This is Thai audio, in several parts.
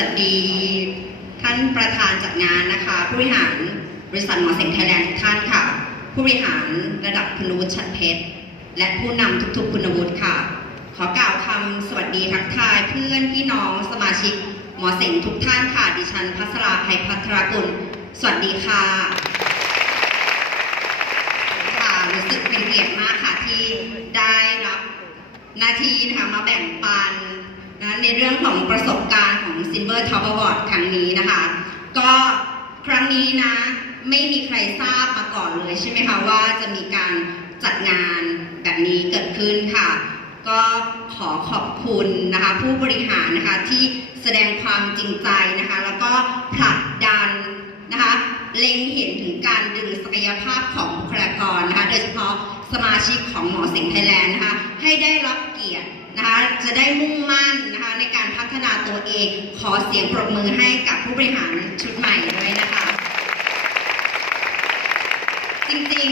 สวัสดีท่านประธานจัดงานนะคะ ผู้บริหารบริษัทหมอเสงไทยแลนด์ทุกท่านค่ะ ผู้บริหารระดับคุณวุฒิชัดเพชร และผู้นำทุกๆคุณวุฒิค่ะ ขอกล่าวคำสวัสดีทักทายเพื่อนพี่น้องสมาชิกหมอเสงทุกท่านค่ะ ดิฉันพัสราภัยพัทรกุล สวัสดีค่ะค่ะรู้สึกเป็นเกียรติมากค่ะที่ได้รับหน้าที่นะคะมาแบ่งปัน นะในเรื่องของประสบการณ์ของ Silver Top Award ครั้งนี้นะคะ ก็ครั้งนี้นะ ไม่มีใครทราบมาก่อนเลยใช่ไหมคะว่าจะมีการจัดงานแบบนี้เกิดขึ้นค่ะ ก็ขอขอบคุณนะคะผู้บริหารนะคะที่แสดงความจริงใจนะคะ แล้วก็ผลักดันนะคะเล็งเห็นถึงการดึงศักยภาพของบุคลากรนะคะโดยเฉพาะสมาชิกของหมอเสิงไทยแลนด์นะคะให้ได้รับเกียรตินะคะจะได้มุ่งมั่นนะคะในการพัฒนาตัวเอง ขอเสียงปรบมือให้กับผู้บริหารชุดใหม่ด้วยนะคะ จริง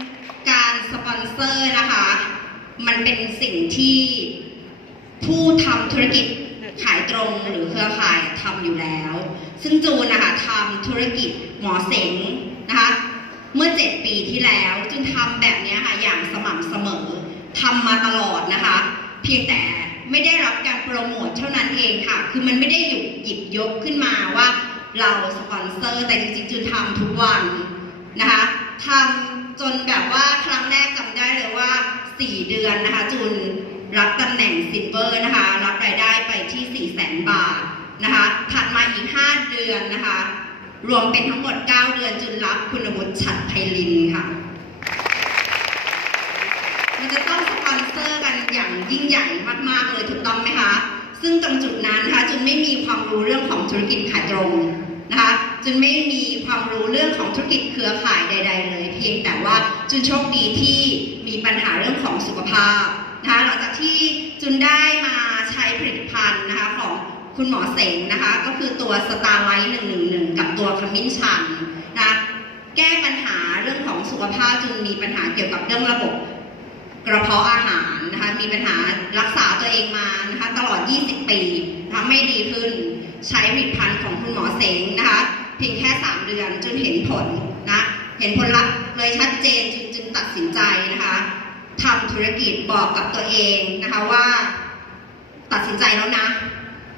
ๆการสปอนเซอร์นะคะ มันเป็นสิ่งที่ผู้ทำธุรกิจขายตรงหรือเครือข่ายทำอยู่แล้ว ซึ่งจูนนะคะทำธุรกิจหมอเสงนะคะเมื่อ 7 ปีที่แล้วจูนทำแบบนี้ค่ะอย่างสม่ำเสมอทำมาตลอด พียงแต่ไม่ได้รับการโปรโมทเท่านั้นเองค่ะ คือมันไม่ได้หยุดหยิบยกขึ้นมาว่าเราสปอนเซอร์ แต่จริงๆจูนทำทุกวันนะคะทำจนแบบว่าครั้งแรกจำได้เลยว่า 4 เดือนนะคะจูนรับตำแหน่งซิลเวอร์นะคะ รับรายได้ไปที่ 4 0 0 0 0 0 บาทนะคะถัดมาอีก 5 เดือนนะคะ รวมเป็นทั้งหมด 9 เดือนจุนรับคุณวุฒิฉัดไพลินค่ะ มันจะต้องสปอนเซอร์กัน อย่างยิ่งใหญ่มากๆเลยถูกต้องไหมคะ ซึ่งตรงจุดนั้นนะคะจุนไม่มีความรู้เรื่องของธุรกิจขายตรงนะคะจุนไม่มีความรู้เรื่องของธุรกิจเครือข่ายใด ๆ เลย เพียงแต่ว่าจุนโชคดีที่มีปัญหาเรื่องของสุขภาพนะคะหลังจากที่จุนได้มาใช้ผลิตภัณฑ์นะคะของคุณหมอเสงนะคะ ก็คือตัวสตาร์ไลท์111กับตัวขมิ้นชันนะแก้ปัญหาเรื่องของสุขภาพจุนมีปัญหาเกี่ยวกับเรื่องระบบ กระเพาะอาหารนะคะมีปัญหารักษาตัวเองมานะคะตลอด 20 ปีนะคะไม่ดีขึ้นใช้ผลิตภัณฑ์ของคุณหมอเสงนะคะเพียงแค่ 3 เดือนจนเห็นผลนะเห็นผลลัพธ์เลยชัดเจนจึงจึงตัดสินใจนะคะทำธุรกิจบอกกับตัวเองนะคะว่า ตัดสินใจแล้วนะ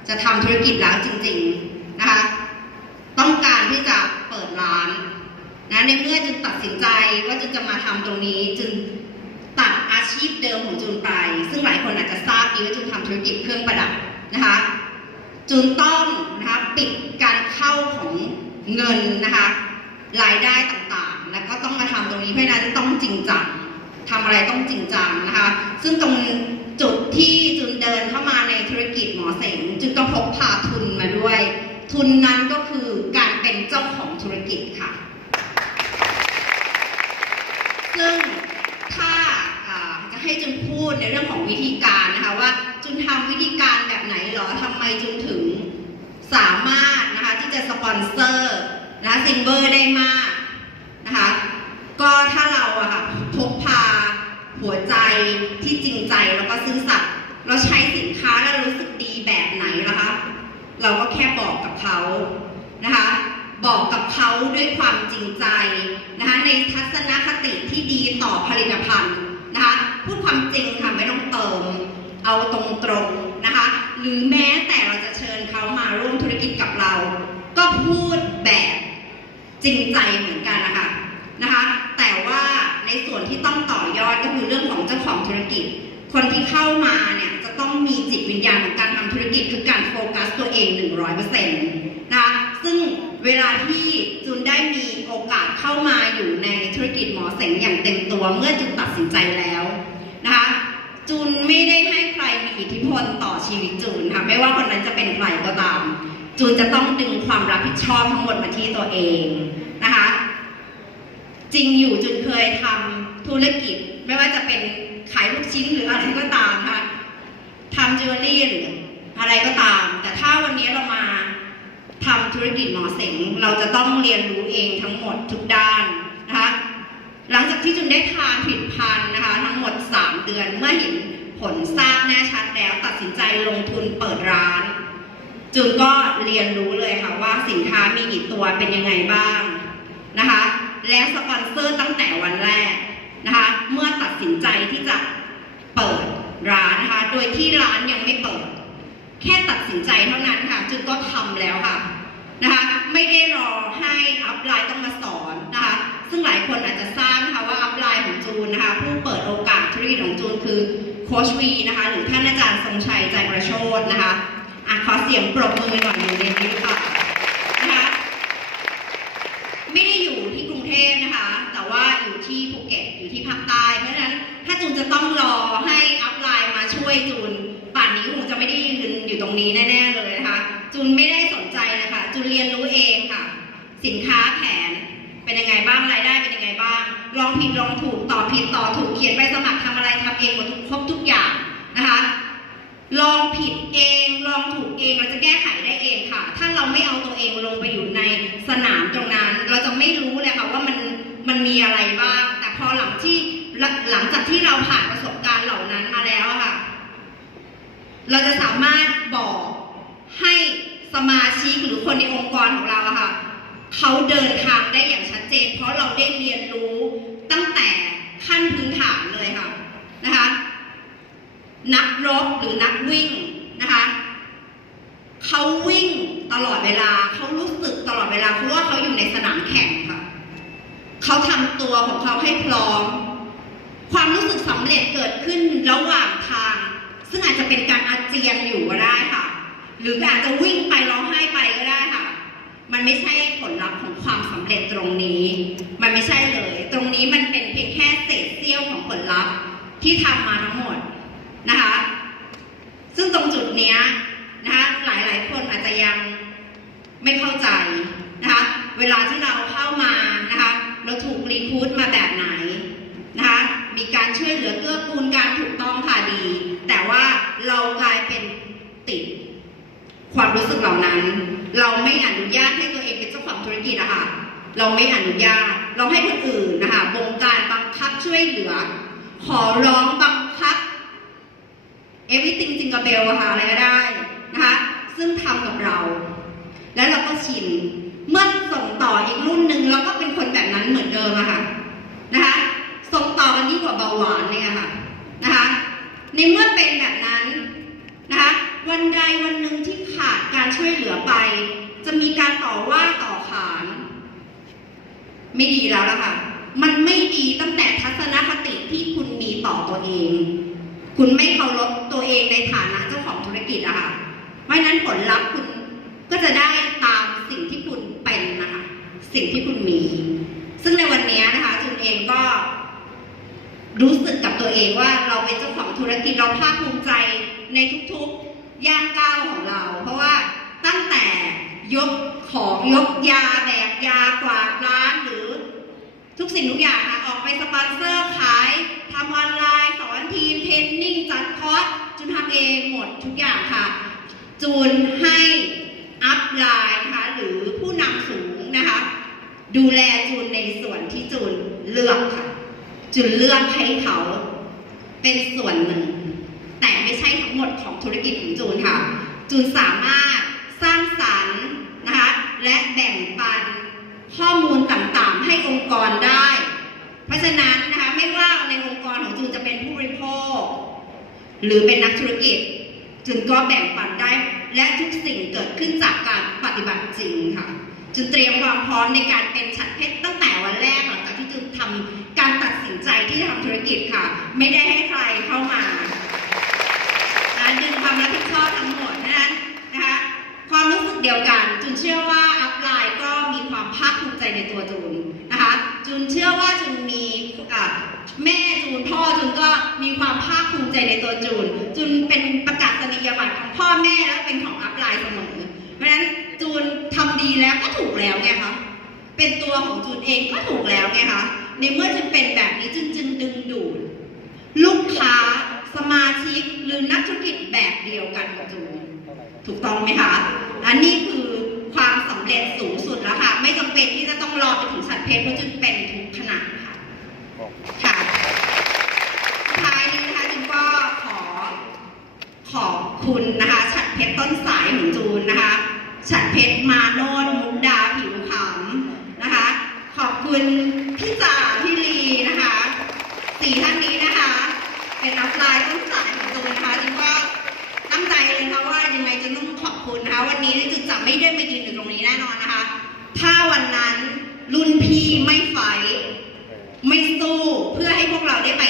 จะทำธุรกิจแล้วจริงๆนะคะต้องการที่จะเปิดร้านนะในเมื่อจึงตัดสินใจว่าจึงจะมาทำตรงนี้จึง ชีพเดิมของจูนไป ซึ่งหลายคนอาจจะทราบดีว่าจูนทำธุรกิจเครื่องประดับนะคะจูนต้องนะคะปิดการเข้าของเงินนะคะรายได้ต่างๆ แล้วก็ต้องมาทำตรงนี้เพราะนั้นต้องจริงจังทำอะไรต้องจริงจังนะคะ ซึ่งตรงจุดที่จูนเดินเข้ามาในธุรกิจหมอเสงจูนก็พกพาทุนมาด้วย ทุนนั้นก็คือการเป็นเจ้าของธุรกิจค่ะ ให้จุนพูดในเรื่องของวิธีการนะคะว่าจุนทำวิธีการแบบไหนหรอทำไมจุนถึงสามารถนะคะที่จะสปอนเซอร์นะซิงเบอร์ได้มากนะคะก็ถ้าเราอะค่ะพกพาหัวใจที่จริงใจแล้วก็ซื่อสัตย์เราใช้สินค้าแล้วรู้สึกดีแบบไหนล่ะคะ เราก็แค่บอกกับเขานะคะบอกกับเขาด้วยความจริงใจนะคะในทัศนคติที่ดีต่อผลิตภัณฑ์นะคะ พูดความจริงค่ะไม่ต้องเติม เอาตรงๆนะคะ หรือแม้แต่เราจะเชิญเขามาร่วมธุรกิจกับเรา ก็พูดแบบจริงใจเหมือนกันนะคะนะคะ แต่ว่าในส่วนที่ต้องต่อยอดก็คือเรื่องของเจ้าของธุรกิจ คนที่เข้ามาเนี่ยจะต้องมีจิตวิญญาณของการทำธุรกิจคือการโฟกัสตัวเอง 100%นะคะซึ่งเวลาที่จูนได้มีโอกาสเข้ามาอยู่ในธุรกิจหมอเสงอย่างเต็มตัวเมื่อจูนตัดสินใจแล้ว นะคะจูนไม่ได้ให้ใครมีอิทธิพลต่อชีวิตจูนค่ะไม่ว่าคนนั้นจะเป็นใครก็ตาม จูนจะต้องดึงความรับผิดชอบทั้งหมดมาที่ตัวเองนะคะจริงอยู่จุนเคยทำธุรกิจ ไม่ว่าจะเป็นขายลูกชิ้นหรืออะไรก็ตามค่ะทำจิวเวลรี่หรืออะไรก็ตาม แต่ถ้าวันนี้เรามาทำธุรกิจหมอเสงเราจะต้องเรียนรู้เองทั้งหมดทุกด้านนะคะ หลังจาก ที่จุนได้ทานผลิตภัณฑ์นะคะ ทั้งหมด 3 เดือนเมื่อเห็นผลทราบแน่ชัดแล้วตัดสินใจลงทุนเปิดร้านจูนก็เรียนรู้เลยค่ะว่าสินค้ามีกี่ตัวเป็นยังไงบ้างนะคะ และสปอนเซอร์ตั้งแต่วันแรกนะคะ เมื่อตัดสินใจที่จะเปิดร้านนะคะ โดยที่ร้านยังไม่เปิด แค่ตัดสินใจเท่านั้นค่ะจูนก็ทำแล้วค่ะนะคะ ไม่ได้รอให้อัพไลน์ต้องมาสอนนะคะ ซึ่งหลายคนอาจจะทราบนะคะว่าอัพไลน์ของจูนนะคะผู้เปิดโอกาสธุรกิจของจูนคือโคชวีนะคะหรือท่านอาจารย์ทรงชัยใจประโชดนะคะอะขอเสียงปรบมือหน่อยอยู่ในนี้ค่ะนะคะไม่ได้อยู่ที่กรุงเทพนะคะ แต่ว่าอยู่ที่ภูเก็ตอยู่ที่ภาคใต้เพราะฉะนั้นถ้าจูนจะต้องรอให้อัพไลน์มาช่วยจูนป่านนี้คงจะไม่ได้ยืนอยู่ตรงนี้แน่ๆเลยนะคะจูนไม่ได้สนใจเลยค่ะจูนเรียนรู้เองค่ะ สินค้าแผน เป็นยังไงบ้างรายได้เป็นยังไงบ้างลองผิดลองถูกตอบผิดตอบถูกเขียนใบสมัครทำอะไรทำเองหมดทุกครบทุกอย่างนะคะลองผิดเองลองถูกเองเราจะแก้ไขได้เองค่ะ ถ้าเราไม่เอาตัวเองลงไปอยู่ในสนามตรงนั้น เราจะไม่รู้เลยค่ะว่ามันมันมีอะไรบ้าง แต่พอหลังที่หลังจากที่เราผ่านประสบการณ์เหล่านั้นมาแล้วอะค่ะ เราจะสามารถบอกให้สมาชิกหรือคนในองค์กรของเราอะค่ะ เขาเดินทางได้อย่างชัดเจน เพราะเราได้เรียนรู้ตั้งแต่ขั้นพื้นฐานเลยค่ะนะคะ นักรบหรือนักวิ่งนะคะเขาวิ่งตลอดเวลาเขารู้สึกตลอดเวลาเพราะว่าเขาอยู่ในสนามแข่งค่ะเขาทำตัวของเขาให้พร้อม ความรู้สึกสำเร็จเกิดขึ้นระหว่างทาง ซึ่งอาจจะเป็นการอาเจียนอยู่ก็ได้ค่ะ หรืออาจจะวิ่งไปร้องไห้ไปก็ได้ค่ะ มันไม่ใช่ผลลัพธ์ของความสำเร็จตรงนี้ มันไม่ใช่เลย ตรงนี้มันเป็นเพียงแค่เศษเสี้ยวของผลลัพธ์ที่ทำมาทั้งหมดนะคะ ซึ่งตรงจุดเนี้ยนะคะหลายหลายๆ คนอาจจะยังไม่เข้าใจนะคะ เวลาที่เราเข้ามานะคะ เราถูกรีคูดมาแบบไหนนะคะ มีการช่วยเหลือเกื้อกูลการถูกต้องค่ะดี แต่ว่าเรากลายเป็นติดความรู้สึกเหล่านั้น เราไม่อนุญาตให้ตัวเองเป็นเจ้าของธุรกิจอะค่ะ เราไม่อนุญาต เราให้คนอื่นนะคะบงการบังคับช่วยเหลือ ขอร้องบังคับ everything จิงก e เบลอะค่ะอะไรก็ได้นะคะ ซึ่งทำกับเรา แล้วเราก็ชิน เมื่อส่งต่ออีกรุ่นหนึ่งเราก็เป็นคนแบบนั้นเหมือนเดิมอะค่ะนะคะ ส่งต่อกันยิ่งกว่าเบาหวานเนี่ยค่ะนะคะ ในเมื่อเป็นแบบนั้นนะคะ วันใดวันหนึ่งที่ขาดการ ช่วยเหลือไป จะมีการต่อว่าต่อขาน ไม่ดีแล้วล่ะค่ะ มันไม่ดีตั้งแต่ทัศนคติที่คุณมีต่อตัวเอง คุณไม่เคารพตัวเองในฐานะเจ้าของธุรกิจอะค่ะ เพราะนั้นผลลัพธ์คุณก็จะได้ตามสิ่งที่คุณเป็นนะคะ สิ่งที่คุณมี ซึ่งในวันนี้นะคะจุนเองก็รู้สึกกับตัวเองว่าเราเป็นเจ้าของธุรกิจเราภาคภูมิใจในทุกๆย่างก้าวของเรา เพราะว่า ตั้งแต่ยกของยกยาแบกยากวาดร้านหรือทุกสิ่งทุกอย่างค่ะออกไปสปอนเซอร์ขายทำออนไลน์สอนทีมเทรนนิ่งจัดคอร์สจูนทำเองหมดทุกอย่างค่ะ จูนให้อัพไลน์นะคะหรือผู้นำสูงนะคะ ดูแลจูนในส่วนที่จูนเลือกค่ะ จูนเลือกให้เขาเป็นส่วนหนึ่ง แต่ไม่ใช่ทั้งหมดของธุรกิจของจูนค่ะ จูนสามารถสร้างสรรค์นะคะ และแบ่งปันข้อมูลต่างๆ ให้องค์กรได้ เพราะฉะนั้นนะคะไม่ว่าในองค์กรของจูนจะเป็นผู้บริโภค หรือเป็นนักธุรกิจจูนก็แบ่งปันได้ และทุกสิ่งเกิดขึ้นจากการปฏิบัติจริงค่ะจุนเตรียมความพร้อมในการเป็นฉัดเพชรตั้งแต่วันแรกหลังจากที่จุนทำการตัดสินใจที่จะทำธุรกิจค่ะ ไม่ได้ให้ใครเข้ามาดึงความรับผิดชอบทั้งหมดนั้นนะคะความรู้สึกเดียวกันจุนเชื่อว่า ใจในตัวจูนนะคะจุนเชื่อว่าจุนมีแม่จูนพ่อจูนก็มีความภาคภูมิใจในตัวจูนจุนเป็นประกาศนียบัตรของพ่อแม่และเป็นของอัพไลน์เสมอ เพราะฉะนั้นจูนทำดีแล้วก็ถูกแล้วไงคะเป็นตัวของจูนเองก็ถูกแล้วไงคะในเมื่อจูนเป็นแบบนี้จึงจึงดึงดูด ลูกค้าสมาชิกหรือนักธุรกิจแบบเดียวกันกับจูนถูกต้องไหมคะอันนี้คือ เด่นสูงสุดแล้วค่ะ ไม่จำเป็นที่จะต้องรอไปถึงสัตว์เพชรเพราะจุนเป็นทุกขนาดค่ะค่ะท้ายนี้นะคะจุนก็ขอขอบคุณนะคะฉัดเพชรต้นสายของจูนนะคะฉัดเพชรมาโนดมุกดาผิวขำนะคะ ขอบคุณพี่จ่าพี่ลีนะคะสี่ท่านนี้นะคะ เป็นนักลายต้น คุณนะคะวันนี้จูนจะไม่ได้มายืนอยู่ตรงนี้แน่นอนนะคะ ถ้าวันนั้นรุ่นพี่ไม่ไฟไม่สู้เพื่อให้พวกเราได้ไป